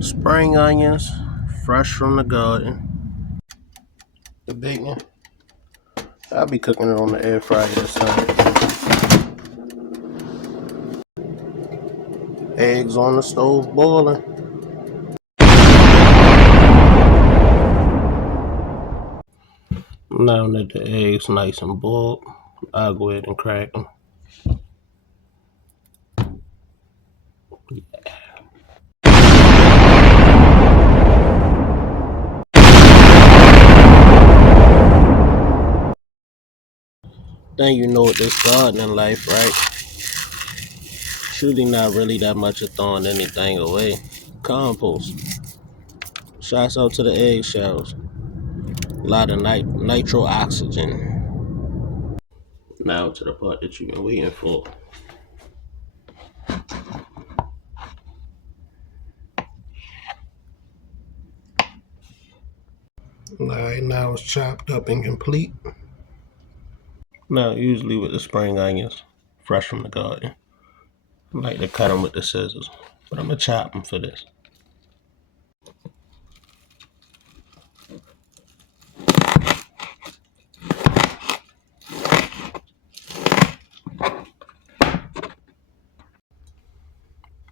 Spring onions, fresh from the garden. The bacon. I'll be cooking it on the air fryer this time. Eggs on the stove boiling. Now that the eggs nice and boiled, I'll go ahead and crack them. Then you know what this gardening life, right? Shooting not really that much of throwing anything away. Compost. Shouts out to the eggshells. A lot of nitro oxygen. Now to the part that you've been waiting for. Alright, now it's chopped up and complete. Now, usually with the spring onions, fresh from the garden, I like to cut them with the scissors, but I'm going to chop them for this.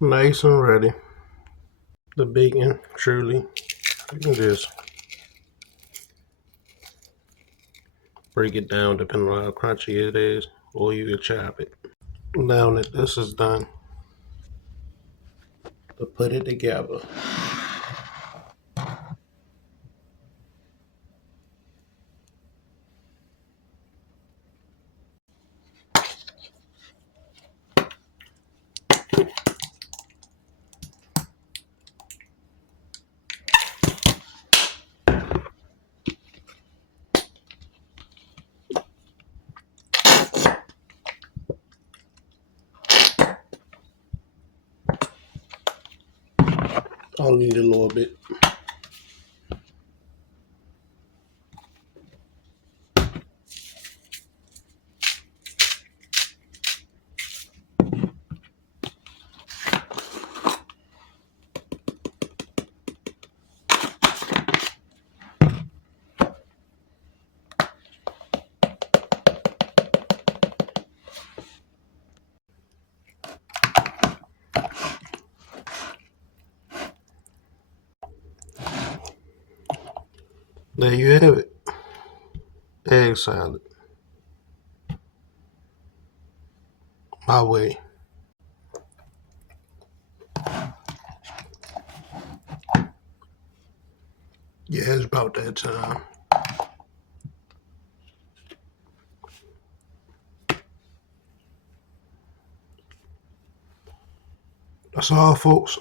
Nice and ready. The bacon, truly, you can just break it down depending on how crunchy it is, or you can chop it. Now that this is done, to put it together. I'll need a little bit. There you have it. Egg salad. My way. Yeah, it's about that time. That's all, folks.